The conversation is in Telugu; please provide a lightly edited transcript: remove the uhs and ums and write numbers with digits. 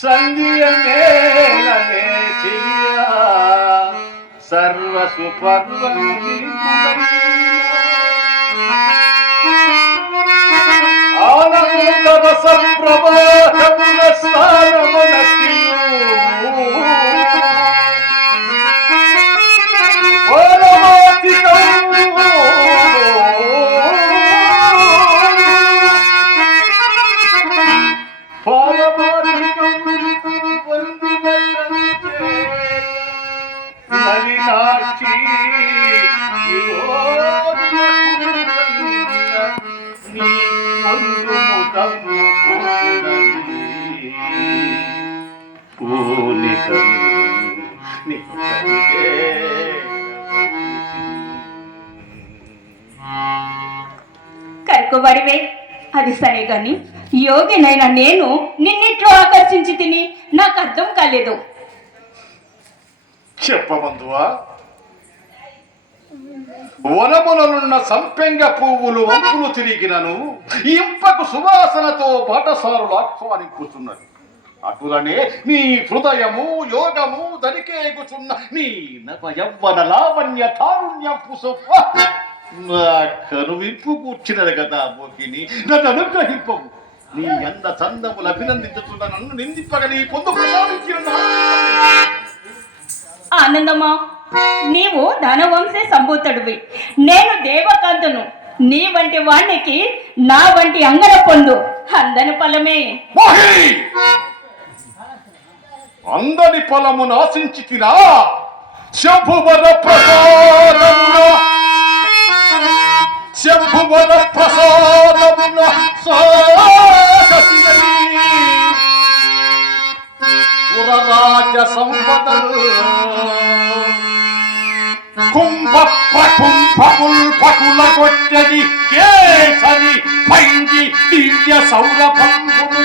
సంధ్యమేళనే చెయ్య సర్వసుపర్వని ఆనందరస ప్రవాహముల స్థానమనస్తియు కరుకుబడివే అది సరే గాని యోగినైనా నేను నిన్నిట్లో ఆకర్షించి తిని నాకు అర్థం కాలేదు. చెప్పబంధువా, వనములనున్న సంపెంగ పువ్వులు వంపులు తిరిగినను ఇంపకు సువాసనతో బాటసారులు ఆహ్వానింపుతున్నది. అటులనే నీ హృదయము యోగము దరికేగుచున్న నీ నవ యవ్వన లావణ్య తారుణ్యపు సొప్ప నా కనువింపు కూర్చున్నది కదా మోహిని, నన్ను అనుగ్రహింపవు. నీ అంద చందములు అభినందించుతున్న నన్ను నిందింపగా నీ పొందు ప్రసాదించిన ఆనందమా, నీవు ధనవంశే సంభూతుడివి, నేను దేవకాంతను. నీ వంటి వాణ్ణికి నా వంటి అంగన పొందు అందని ఫలమే. అందని ఫలము నాశించి తినా శంభువర ప్రసాదమున శంభువర ప్రసాదమున పురరాజ సంపదలు కుంభ ప్రకుంభముల్ పకుల కొట్టది కేసరి పైంది దివ్య సౌరభంబులు